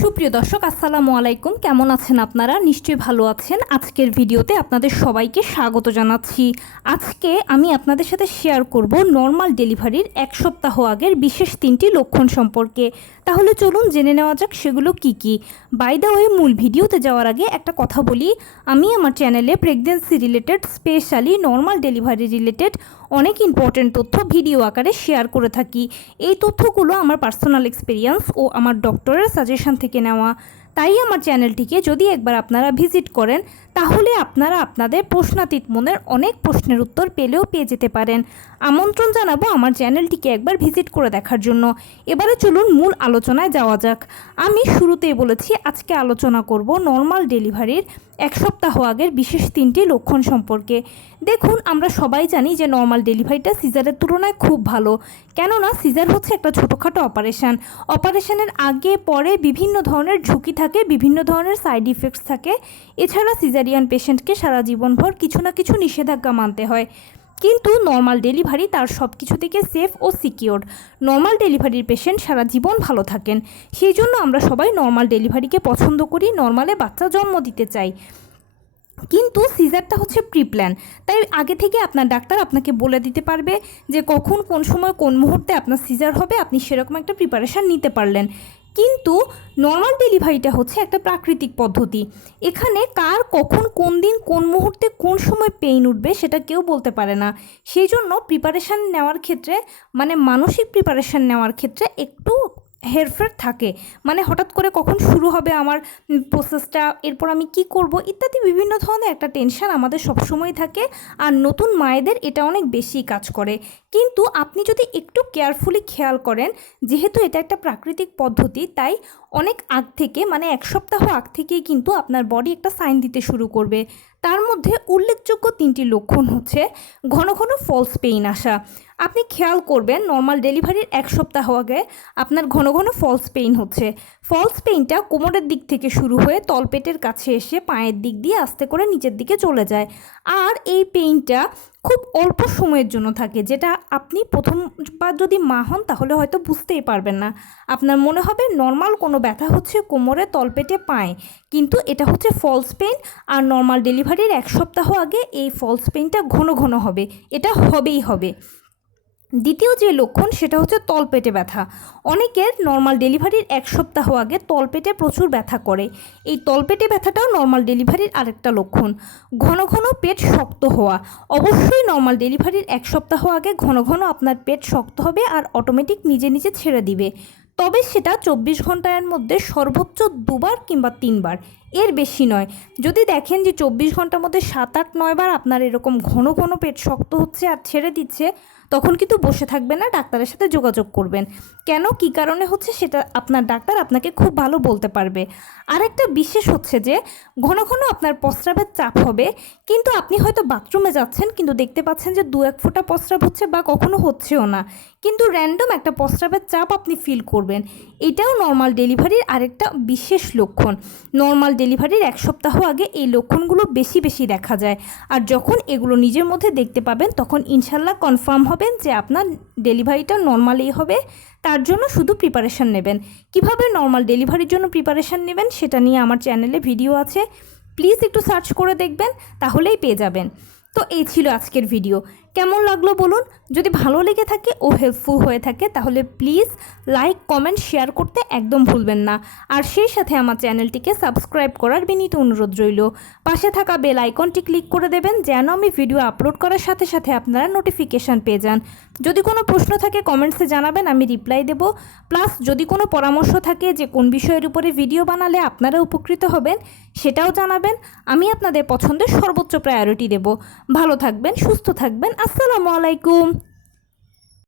সুপ্রিয় দর্শক আসসালামু আলাইকুম, কেমন আছেন আপনারা? নিশ্চয়ই ভালো আছেন। আজকের ভিডিওতে আপনাদের সবাইকে স্বাগত জানাচ্ছি। আজকে আমি আপনাদের সাথে শেয়ার করব নর্মাল ডেলিভারির এক সপ্তাহ আগের বিশেষ 3টি লক্ষণ সম্পর্কে। তাহলে চলুন জেনে নেওয়া যাক সেগুলো কি কি। বাই দ্য ওয়ে, মূল ভিডিওতে যাওয়ার আগে একটা কথা বলি, আমি আমার চ্যানেলে pregnancy related, specially normal delivery related অনেক ইম্পর্টেন্ট তথ্য ভিডিও আকারে শেয়ার করে থাকি। এই তথ্যগুলো আমার পার্সোনাল এক্সপিরিয়েন্স ও আমার ডক্টরের সাজেশন থেকে নেওয়া। তাই আমার চ্যানেলটিকে যদি একবার আপনারা ভিজিট করেন তাহলে আপনারা আপনাদের প্রশ্নাতীত মনের অনেক প্রশ্নের উত্তর পেয়ে যেতে পারেন। আমন্ত্রণ জানাবো আমার চ্যানেলটিকে একবার ভিজিট করে দেখার জন্য। এবারে চলুন মূল আলোচনায় যাওয়া যাক। আমি শুরুতেই বলেছি আজকে আলোচনা করব নর্মাল ডেলিভারির এক সপ্তাহ আগের বিশেষ 3টি লক্ষণ সম্পর্কে। দেখুন, আমরা সবাই জানি যে নর্মাল ডেলিভারিটা সিজারের তুলনায় খুব ভালো, কেননা সিজার হচ্ছে একটা ছোটোখাটো অপারেশনের আগে পরে বিভিন্ন ধরনের ঝুঁকি থাকে, বিভিন্ন ধরনের সাইড ইফেক্টস থাকে। এছাড়া সিজারিয়ান পেশেন্টকে সারা জীবনভর কিছু না কিছু নিষেধাজ্ঞা মানতে হয়, কিন্তু নর্মাল ডেলিভারি তার সব কিছু থেকে সেফ ও সিকিওর। নর্মাল ডেলিভারির পেশেন্ট সারা জীবন ভালো থাকেন, সেই জন্য আমরা সবাই নর্মাল ডেলিভারিকে পছন্দ করি, নর্মালে বাচ্চা জন্ম দিতে চাই। কিন্তু সিজারটা হচ্ছে প্রি প্ল্যান, তাই আগে থেকে আপনার ডাক্তার আপনাকে বলে দিতে পারবে যে কখন, কোন সময়, কোন মুহূর্তে আপনার সিজার হবে, আপনি সেরকম একটা প্রিপারেশান নিতে পারলেন। কিন্তু নর্মাল ডেলিভারিটা হচ্ছে একটা প্রাকৃতিক পদ্ধতি। এখানে কার কখন, কোন দিন, কোন মুহূর্তে, কোন সময় পেইন উঠবে সেটা কেউ বলতে পারে না। সেই জন্য প্রিপারেশান নেওয়ার ক্ষেত্রে, মানসিক প্রিপারেশান নেওয়ার ক্ষেত্রে একটু হেরফের থাকে। হঠাৎ করে কখন শুরু হবে আমার প্রসেসটা, এরপর আমি কি করব ইত্যাদি বিভিন্ন ধরনের একটা টেনশন আমাদের সবসময় থাকে। আর নতুন মায়েদের এটা অনেক বেশি কাজ করে। কিন্তু আপনি যদি একটু কেয়ারফুলি খেয়াল করেন, যেহেতু এটা একটা প্রাকৃতিক পদ্ধতি, তাই অনেক আগ থেকে, এক সপ্তাহ আগ থেকেই কিন্তু আপনার বডি একটা সাইন দিতে শুরু করবে। তার মধ্যে উল্লেখযোগ্য 3টি লক্ষণ হচ্ছে ঘন ঘন ফলস পেইন আসা। আপনি খেয়াল করবেন নর্মাল ডেলিভারির এক সপ্তাহ আগে আপনার ঘন ঘন ফলস পেইন হচ্ছে। ফলস পেইনটা কোমরের দিক থেকে শুরু হয়ে তলপেটের কাছে এসে পায়ের দিক দিয়ে আস্তে করে নিচের দিকে চলে যায়। আর এই পেইনটা খুব অল্প সময়ের জন্য থাকে, যেটা আপনি প্রথমবার যদি মা হন তাহলে হয়তো বুঝতেই পারবেন না। আপনার মনে হবে নর্মাল কোনো ব্যথা হচ্ছে কোমরে, তলপেটে, পায়ে, কিন্তু এটা হচ্ছে ফলস পেইন। আর নর্মাল ডেলিভারির এক সপ্তাহ আগে এই ফলস পেইনটা ঘন ঘন হবে, এটা হবেই হবে। দ্বিতীয় যে লক্ষণ সেটা হচ্ছে তলপেটে ব্যথা। অনেকের নর্মাল ডেলিভারির এক সপ্তাহ আগে তলপেটে প্রচুর ব্যথা করে। এই তলপেটে ব্যথাটাও নর্মাল ডেলিভারির আরেকটা লক্ষণ। ঘন ঘন পেট শক্ত হওয়া। অবশ্যই নর্মাল ডেলিভারির এক সপ্তাহ আগে ঘন ঘন আপনার পেট শক্ত হবে আর অটোমেটিক নিজে নিজে ছেড়ে দিবে। তবে সেটা 24 ঘন্টার মধ্যে সর্বোচ্চ 2বার কিংবা 3বার, এর বেশি নয়। যদি দেখেন যে 24 ঘন্টার মধ্যে 7-8-9 বার আপনার এরকম ঘন ঘন পেট শক্ত হচ্ছে আর ছেড়ে দিচ্ছে, তখন কিন্তু বসে থাকবেন না, ডাক্তারের সাথে যোগাযোগ করবেন। কেন, কী কারণে হচ্ছে সেটা আপনার ডাক্তার আপনাকে খুব ভালো বলতে পারবে। আরেকটা বিশেষ হচ্ছে যে ঘন ঘন আপনার প্রস্রাবের চাপ হবে, কিন্তু আপনি হয়তো বাথরুমে যাচ্ছেন কিন্তু দেখতে পাচ্ছেন যে 2-1 ফোঁটা প্রস্রাব হচ্ছে বা কখনো হচ্ছেও না, কিন্তু র্যান্ডম একটা প্রস্রাবের চাপ আপনি ফিল করবেন। এটাও নর্মাল ডেলিভারির আরেকটা বিশেষ লক্ষণ। নর্মাল ডেলিভারির এক সপ্তাহ আগে এই লক্ষণগুলো বেশি বেশি দেখা যায়। আর যখন এগুলো নিজের মধ্যে দেখতে পাবেন তখন ইনশাল্লাহ কনফার্ম হবেন যে আপনার ডেলিভারিটা নর্মালই হবে। তার জন্য শুধু প্রিপারেশান নেবেন। কিভাবে নর্মাল ডেলিভারির জন্য প্রিপারেশান নেবেন সেটা নিয়ে আমার চ্যানেলে ভিডিও আছে, প্লিজ একটু সার্চ করে দেখবেন, তাহলেই পেয়ে যাবেন। তো এই ছিল আজকের ভিডিও। কেমন লাগলো বলুন? যদি ভালো লেগে থাকে ও হেল্পফুল হয়ে থাকে তাহলে প্লিজ লাইক, কমেন্ট, শেয়ার করতে একদম ভুলবেন না। আর সেই সাথে আমার চ্যানেলটিকে সাবস্ক্রাইব করার বিনীত অনুরোধ রইল। পাশে থাকা বেল আইকনটি ক্লিক করে দেবেন যেন আমি ভিডিও আপলোড করার সাথে সাথে আপনারা নোটিফিকেশান পেয়ে যান। যদি কোনো প্রশ্ন থাকে কমেন্টসে জানাবেন, আমি রিপ্লাই দেব। প্লাস যদি কোনো পরামর্শ থাকে যে কোন বিষয়ের উপরে ভিডিও বানালে আপনারা উপকৃত হবেন সেটাও জানাবেন। আমি আপনাদের পছন্দের সর্বোচ্চ প্রায়োরিটি দেব। ভালো থাকবেন, সুস্থ থাকবেন। আসসালামু আলাইকুম।